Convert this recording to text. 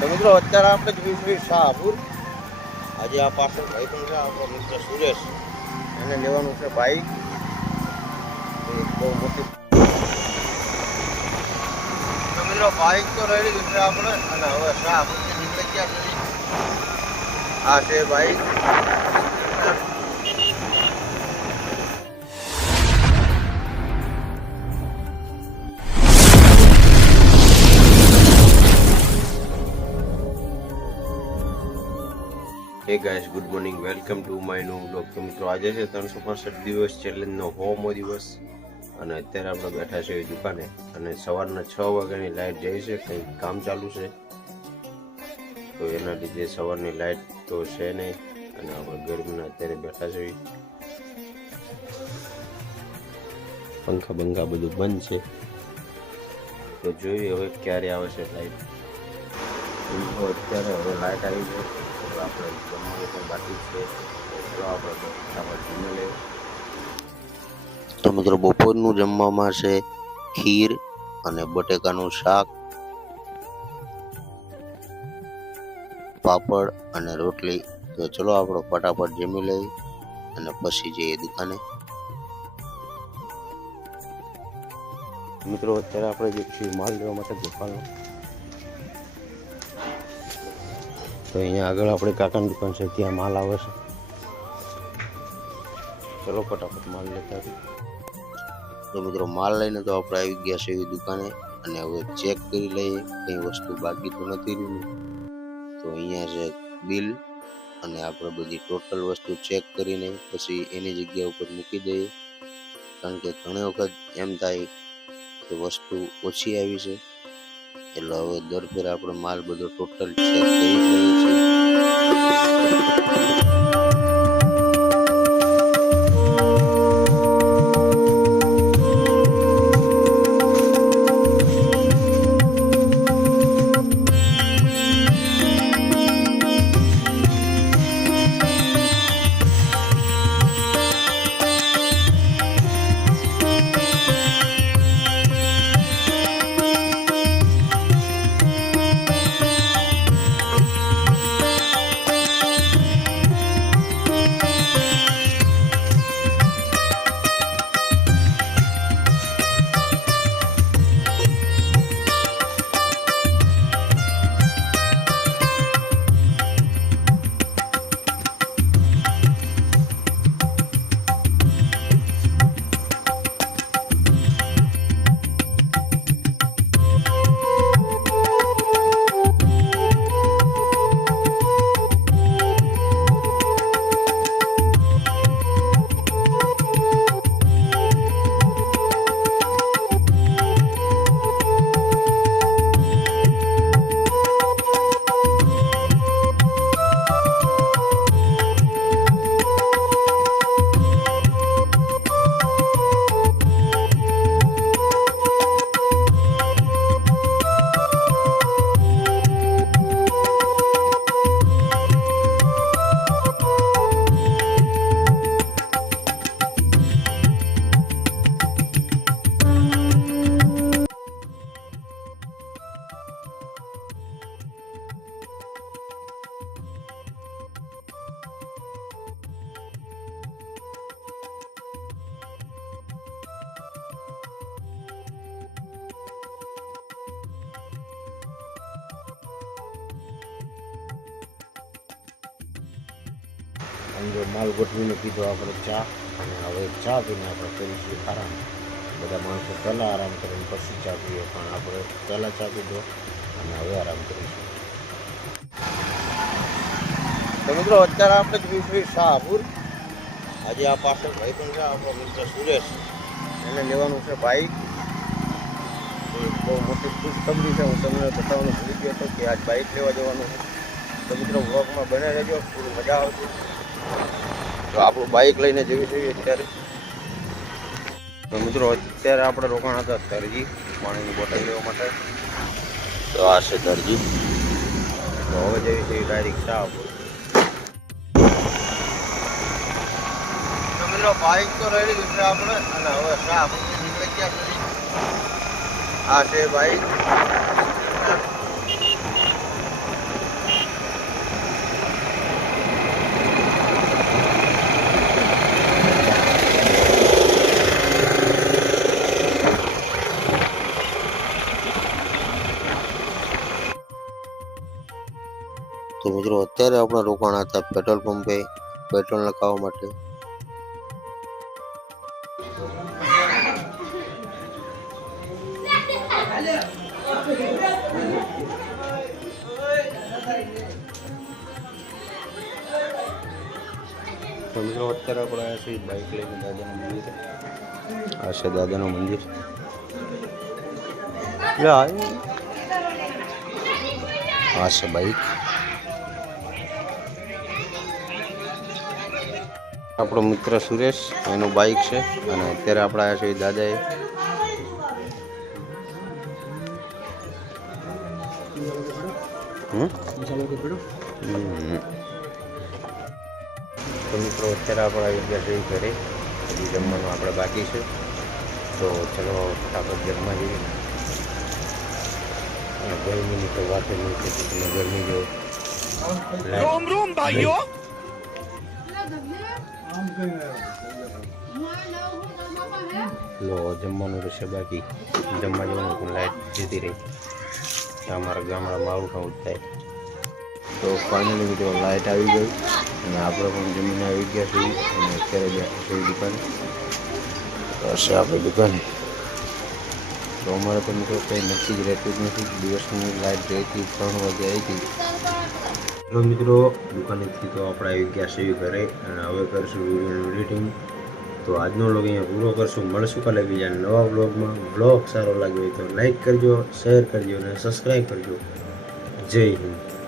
તો મિત્રો અત્યારે આપણે જોઈશું શાહપુર. આજે આ પાછળ ભાઈ પણ છે આપણો મિત્ર સુરેશ, એને લેવાનું છે બાઈક. બહુ મોટી તો મિત્રો બાઈક તો રેડી છે આપણે, અને હવે શાહપુરથી નીકળી ગયા છે. આ છે બાઈક. હે guys, good morning, welcome to my new vlog. તો મિત્રો આજે છે 365 દિવસ ચેલેન્જનો 100મો દિવસ, અને અત્યારે આપણે બેઠા છે દુકાને, અને સવારના 6 વાગ્યાની લાઇટ જાય છે, કંઈક કામ ચાલુ છે તો એના લીધે સવારની લાઇટ તો છે નહીં, અને આપણે ગરમીના અત્યારે બેઠા છીએ. પંખા બંખા બધું બંધ છે, તો જોઈએ હવે ક્યારે આવે છે લાઇટ. અત્યારે હવે લાઇટ આવી છે, આપણે જમવાનું પણ બાકી છે, તો આપણે જમી લઈએ. તો મિત્રો બપોરનું જમવામાં છે ખીર અને બટેકાનું શાક, પાપડ અને રોટલી. તો ચલો આપણે ફટાફટ જમી લઈએ અને પછી જઈએ દુકાને. મિત્રો અત્યારે આપણે જે છીએ માલ લેવા માટે દુકાનો, તો અહીંયા આગળ આપણે કાકાની દુકાન છે, ત્યાં માલ આવે છે. ચલો ફટાફટ માલ લેતા આવીએ. તો મિત્રો માલ લઈને તો આપણે આવી ગયા છે એવી દુકાને, અને હવે ચેક કરી લઈએ કઈ વસ્તુ બાકી તો નથી રહ્યું. તો અહીંયા છે બિલ, અને આપણે બધી ટોટલ વસ્તુ ચેક કરીને પછી એની જગ્યા ઉપર મૂકી દઈએ, કારણ કે ઘણી વખત એમ થાય કે વસ્તુ ઓછી આવી છે. એટલે હવે દર ફેર આપણે માલ બધો ટોટલ ચેક કરી લઈએ છીએ. જો માલ ગોઠવીને પીધો આપણે ચા, અને હવે ચા પીને આપણે કરીશું આરામ. બધા માણસો પહેલાં આરામ કરીને પછી ચા પીએ, પણ આપણે પહેલાં ચા પીધો અને હવે આરામ કરીશું. તો મિત્રો અત્યારે આપણે જોઈશું શાહપુર. આજે આ પાછળ ભાઈ પણ છે આપણો મિત્ર સુરેશ, એને લેવાનું છે બાઈક. બહુ મોટી ખુશખબરી છે, હું તમને બતાવવાનું ભૂલી ગયો હતો કે આજ બાઈક લેવા જવાનું છે. તો મિત્રો વ્લોગમાં બને રહેજો, પૂરી મજા આવશે. તો આપણું બાઈક લઈને જવી જોઈએ અત્યારે. તો મિત્રો અત્યારે આપણે રોકાણ હતા દરજી પાણીની બોટલ લેવા માટે. તો આ છે દરજી. તો હવે જવી જોઈએ ડાયરેક્ટ શાહપુર. તો મિત્રો બાઈક તો રેડી છે આપણે, અને હવે શાહપુરથી નીકળી ગયા છે. આ છે બાઈક. મિત્રો અત્યારે આપણે રોકાણા હતા પેટ્રોલ પંપે પેટ્રોલ નખાવવા માટે. તો મિત્રો અત્યારે આપણે આવ્યા છીએ બાઇક લઈને દાદાનું મંદિર. આ છે દાદાનું મંદિર. આ છે બાઇક. આપણો મિત્ર સુરેશ એનું બાઇક છે અને અત્યારે આપણે આવ્યા છીએ દાદાએ. તો મિત્રો અત્યારે આપણે આવી ગયા છીએ ઘરે. હજી જમવાનું આપણે બાકી છે, તો ચલો ફટાફટ જમવા જઈએ. અને ગરમીની તો વાત જ નહીં છે, તમે ગરમી જો. રોમ રોમ ભાઈઓ. લો જમવાનું રહેશે બાકી. જમવા જવાનું પણ લાઇટ જતી રહી. અમારા ગામડામાં આવું ખાવું થાય. તો ફાઇનલી મિત્રો લાઇટ આવી ગઈ અને આપણે પણ જમીને આવી ગયા છીએ અને અત્યારે બેઠા છીએ દુકાને. હશે આપણી દુકાને. તો અમારે તો મિત્રો કંઈ નક્કી જ રહેતું જ નથી. દિવસની લાઇટ રહી હતી 3 વાગે આવી હતી. તો મિત્રો દુકાનેથી તો આપણે આવી ગયા છીએ ઘરે અને હવે કરીશું વિડીયોનું એડિટિંગ. તો આજનો વ્લોગ અહીંયા પૂરો કરશું. મળશું કાલે બીજા નવા વ્લોગમાં. વ્લોગ સારો લાગ્યો હોય તો લાઈક કરજો, શેર કરજો અને સબસ્ક્રાઈબ કરજો. જય હિન્દ.